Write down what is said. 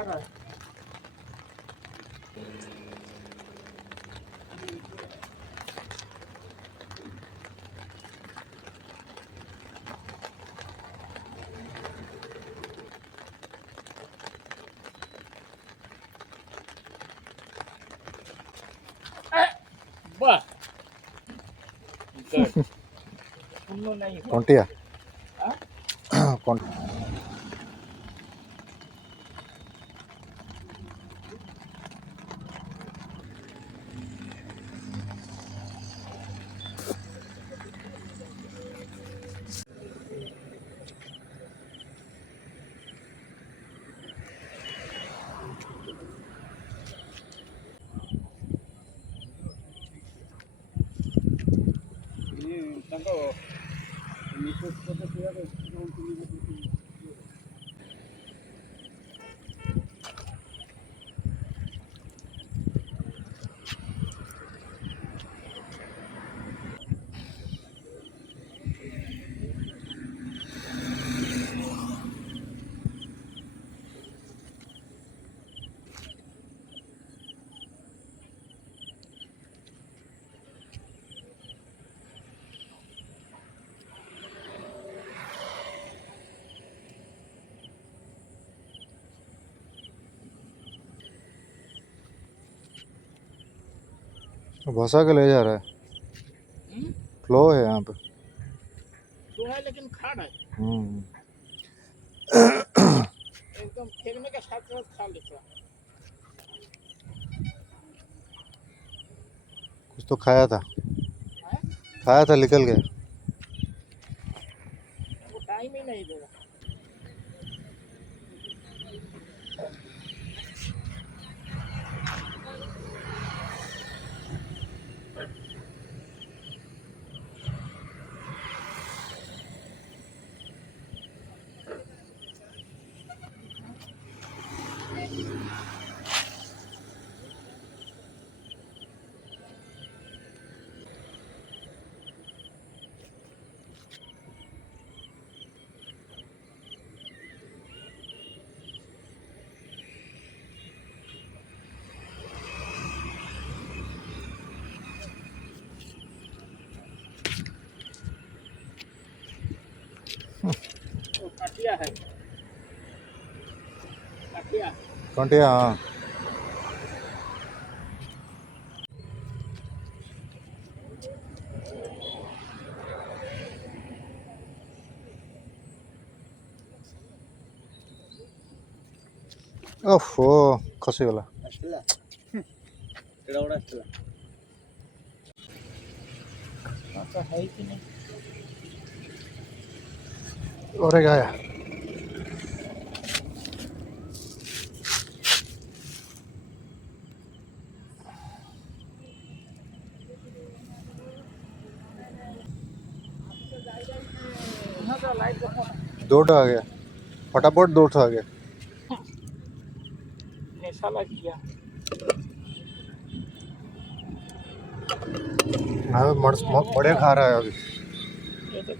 खा रहा है। वाह सुनो नहीं हो। कौनटिया हाँ? कौन ତାଙ୍କ ନିଶ୍ୱାସ କଥା ସେଇଆ भसा के ले जा रहा है। फ्लो है यहाँ पे। तो है लेकिन खाड़ है एकदम फेंकने के साथ साथ खा लेता है। कुछ तो खाया था निकल गया। वो टाइम ही नहीं देगा। वो काटिया है काटिया। कौनटिया हाँ ओफो खसीगला है कि नहीं और गया लाइट देखो दो आ गया फटाफट दो आ गया। ऐसा लग गया। हाँ मड़े खा रहा है अभी। ये तो